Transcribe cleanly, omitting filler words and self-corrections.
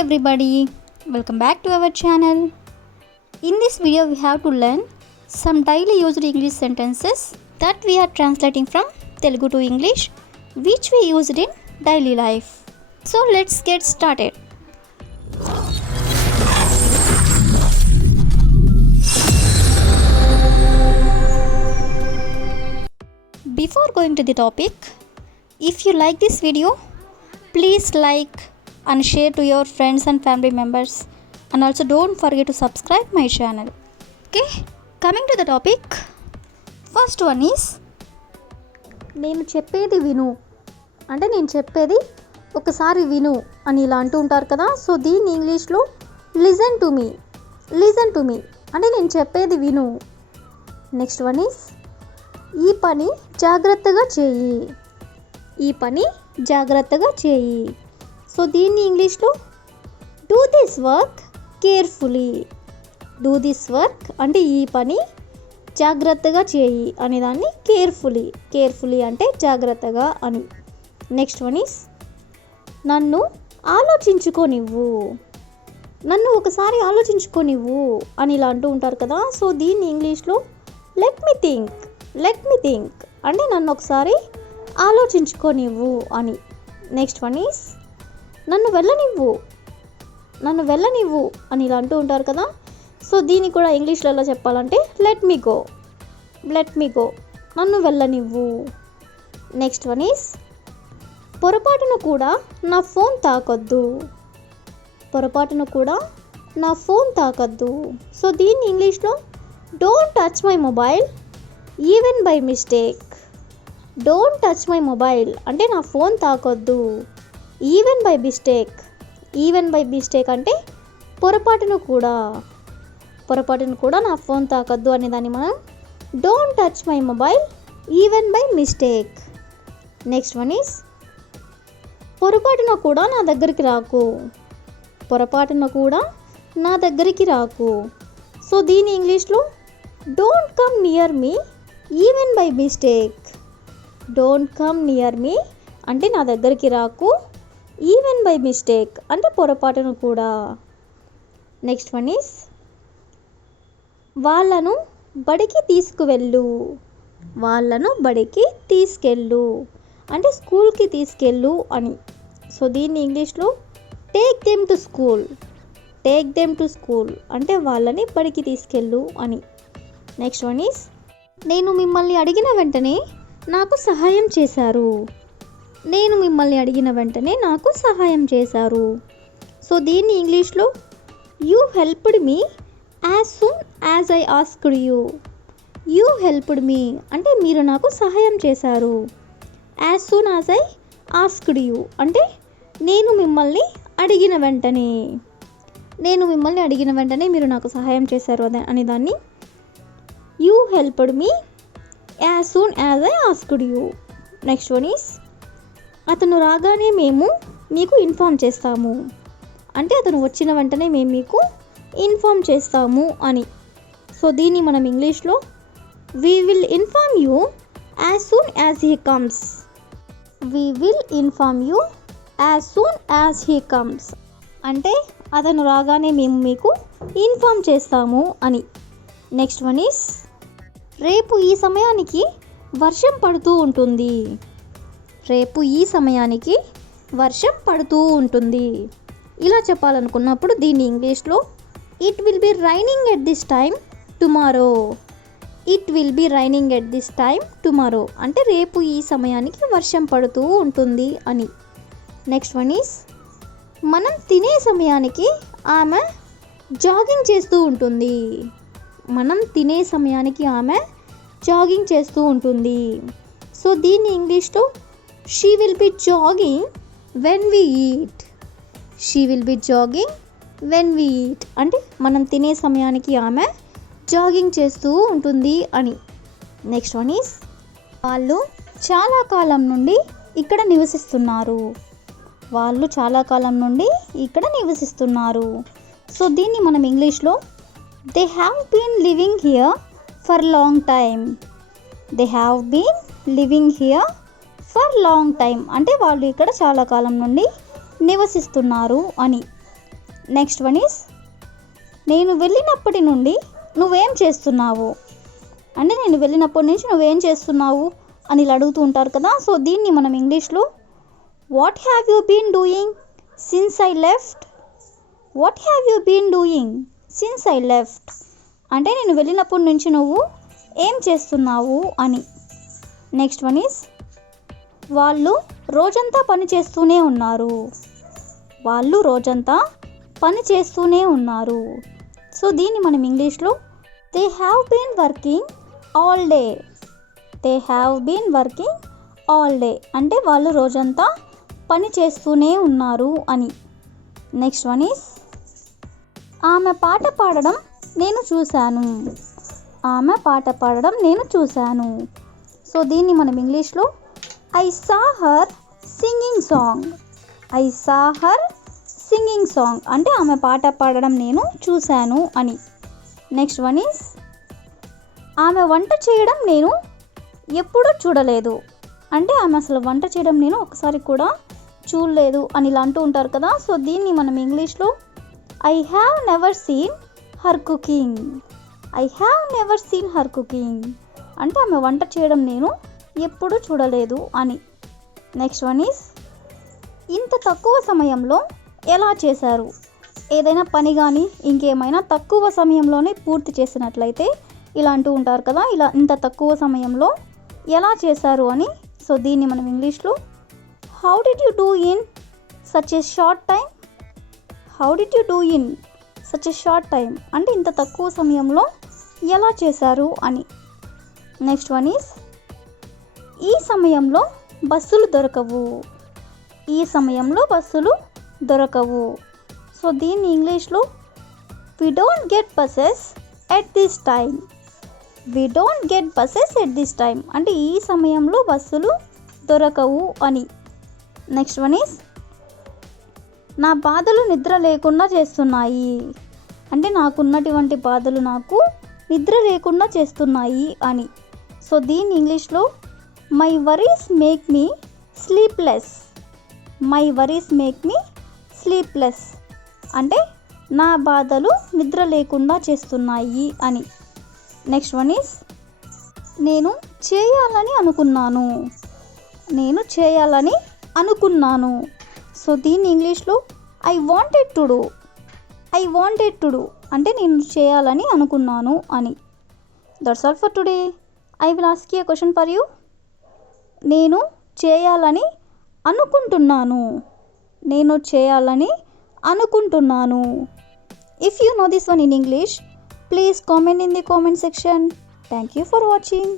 everybody, welcome back to our channel. In this video we have to learn some daily used English sentences that we are translating from Telugu to English which we used in daily life. So let's get started. Before going to the topic, if you like this video, please like and share to your friends and family members, and also don't forget to subscribe my channel. Okay, coming to the topic, first one is నేను చెప్పేది విను అంటే నేను చెప్పేది ఒకసారి విను అని ఇలా అంటూ ఉంటారు కదా. సో దీన్ని ఇంగ్లీష్లో లిజన్ టు మీ అంటే నేను చెప్పేది విను. నెక్స్ట్ వన్ ఈస్ ఈ పని జాగ్రత్తగా చేయి. సో దీన్ని ఇంగ్లీష్లో డూ దిస్ వర్క్ అంటే ఈ పని జాగ్రత్తగా చేయి అనే దాన్ని కేర్ఫుల్లీ అంటే జాగ్రత్తగా అని. నెక్స్ట్ వన్ ఈస్ నన్ను ఒకసారి ఆలోచించుకోనివ్వు అని ఇలా అంటూ ఉంటారు కదా. సో దీన్ని ఇంగ్లీష్లో లెట్ మీ థింక్ అంటే నన్ను ఒకసారి ఆలోచించుకోనివ్వు అని. నెక్స్ట్ వన్ ఈస్ నన్ను వెళ్ళనివ్వు అని ఇలా అంటూ ఉంటారు కదా. సో దీన్ని కూడా ఇంగ్లీష్లో ఎలా చెప్పాలంటే లెట్ మీ గో నన్ను వెళ్ళనివ్వు. నెక్స్ట్ వన్ ఈస్ పొరపాటున కూడా నా ఫోన్ తాకొద్దు. సో దీన్ని ఇంగ్లీష్లో don't touch my mobile even by mistake అంటే నా ఫోన్ తాకొద్దు. ఈవెన్ బై మిస్టేక్ అంటే పొరపాటును కూడా నా ఫోన్ తాకొద్దు అనే దాన్ని మనం don't touch my mobile even by mistake. Next one is పొరపాటున కూడా నా దగ్గరికి రాకు. సో దీని ఇంగ్లీష్లో don't come near me even by mistake అంటే నా దగ్గరికి రాకు. ఈవెన్ బై మిస్టేక్ అంటే పొరపాటును కూడా. నెక్స్ట్ వన్ ఈస్ వాళ్ళను బడికి తీసుకెళ్ళు అంటే స్కూల్కి తీసుకెళ్ళు అని. సో దీన్ని ఇంగ్లీష్లో టేక్ దెమ్ టు స్కూల్ అంటే వాళ్ళని బడికి తీసుకెళ్ళు అని. నెక్స్ట్ వన్ ఈస్ నేను మిమ్మల్ని అడిగిన వెంటనే నాకు సహాయం చేశారు. సో దీన్ని ఇంగ్లీష్లో you helped me as soon as I asked you అంటే మీరు నాకు సహాయం చేశారు. As soon as I asked you అంటే నేను మిమ్మల్ని అడిగిన వెంటనే మీరు నాకు సహాయం చేశారు అని దాన్ని you helped me as soon as I asked you. Next one is అతను రాగానే మేము మీకు ఇన్ఫామ్ చేస్తాము అంటే అతను వచ్చిన వెంటనే మేము మీకు ఇన్ఫామ్ చేస్తాము అని. సో దీన్ని మనం ఇంగ్లీష్లో we will inform you as soon as he comes అంటే అతను రాగానే మేము మీకు ఇన్ఫామ్ చేస్తాము అని. నెక్స్ట్ వన్ ఈస్ రేపు ఈ సమయానికి వర్షం పడుతూ ఉంటుంది. ఇలా చెప్పాలనుకున్నప్పుడు దీన్ని ఇంగ్లీష్లో it will be raining at this time tomorrow అంటే రేపు ఈ సమయానికి వర్షం పడుతూ ఉంటుంది అని. నెక్స్ట్ వన్ ఈస్ మనం తినే సమయానికి ఆమె జాగింగ్ చేస్తూ ఉంటుంది. సో దీన్ని ఇంగ్లీష్లో she will be jogging when we eat అంటే మనం తినే సమయానికి ఆమె జాగింగ్ చేస్తూ ఉంటుంది అని. నెక్స్ట్ వన్ ఈస్ వాళ్ళు చాలా కాలం నుండి ఇక్కడ నివసిస్తున్నారు. సో దీన్ని మనం ఇంగ్లీష్లో they have been living here for long time అంటే వాళ్ళు ఇక్కడ చాలా కాలం నుండి నివసిస్తున్నారు అని. నెక్స్ట్ వన్ ఈస్ నేను వెళ్ళినప్పటి నుండి నువ్వేం చేస్తున్నావు. అంటే నేను వెళ్ళినప్పటి నుంచి నువ్వేం చేస్తున్నావు అని ఇలా అడుగుతూ ఉంటారు కదా. సో దీన్ని మనం ఇంగ్లీష్లో what have you been doing since I left. What have you been doing since I left అంటే నేను వెళ్ళినప్పటి నుంచి నువ్వు ఏం చేస్తున్నావు అని. నెక్స్ట్ వన్ ఈస్ వాళ్ళు రోజంతా పని చేస్తూనే ఉన్నారు. వాళ్ళు రోజంతా పని చేస్తూనే ఉన్నారు. సో దీన్ని మనం ఇంగ్లీష్లో they have been working all day. They have been working all day అంటే వాళ్ళు రోజంతా పని చేస్తూనే ఉన్నారు అని. నెక్స్ట్ వన్ ఈస్ ఆమె పాట పాడడం నేను చూశాను. ఆమె పాట పాడడం నేను చూశాను. సో దీన్ని మనం ఇంగ్లీష్లో I saw her singing song. I saw her singing song అంటే ఆమె పాట పాడడం నేను చూశాను అని. నెక్స్ట్ వన్ ఈస్ ఆమె వంట చేయడం నేను ఎప్పుడూ చూడలేదు. అంటే ఆమె అసలు వంట చేయడం నేను ఒకసారి కూడా చూడలేదు అని ఇలా అంటూ ఉంటారు కదా. సో దీన్ని మనం ఇంగ్లీష్లో I have never seen her cooking. I have never seen her cooking అంటే ఆమె వంట చేయడం నేను ఎప్పుడూ చూడలేదు అని. నెక్స్ట్ వన్ ఈస్ ఇంత తక్కువ సమయంలో ఎలా చేశారు. ఏదైనా పని కానీ ఇంకేమైనా తక్కువ సమయంలోనే పూర్తి చేసినట్లయితే ఇలా అంటూ ఉంటారు కదా. ఇలా ఇంత తక్కువ సమయంలో ఎలా చేశారు అని. సో దీన్ని మనం ఇంగ్లీష్లో how did you do in such a short time. How did you do in such a short time అంటే ఇంత తక్కువ సమయంలో ఎలా చేశారు అని. నెక్స్ట్ వన్ ఈస్ ఈ సమయంలో బస్సులు దొరకవు. ఈ సమయంలో బస్సులు దొరకవు. సో దీన్ని ఇంగ్లీష్లో we don't get buses at this time. We don't get buses at this time అంటే ఈ సమయంలో బస్సులు దొరకవు అని. నెక్స్ట్ వన్ ఈస్ నా బాధలు నిద్ర లేకుండా చేస్తున్నాయి. అంటే నాకున్నటువంటి బాధలు నాకు నిద్ర లేకుండా చేస్తున్నాయి అని. సో దీన్ని ఇంగ్లీష్లో my worries make me sleepless. My worries make me sleepless అంటే నా బాధలు నిద్ర లేకుండా చేస్తున్నాయి అని. నెక్స్ట్ వన్ ఈస్ నేను చేయాలని అనుకున్నాను. నేను చేయాలని అనుకున్నాను. సో దీన్ని ఇంగ్లీష్లో I wanted to do. I wanted to do అంటే నేను చేయాలని అనుకున్నాను అని. That's all for today. I will ask you a question for you. నేను చేయాలని అనుకుంటున్నాను. నేను చేయాలని అనుకుంటున్నాను. If you know this one in English, please comment in the comment section. Thank you for watching.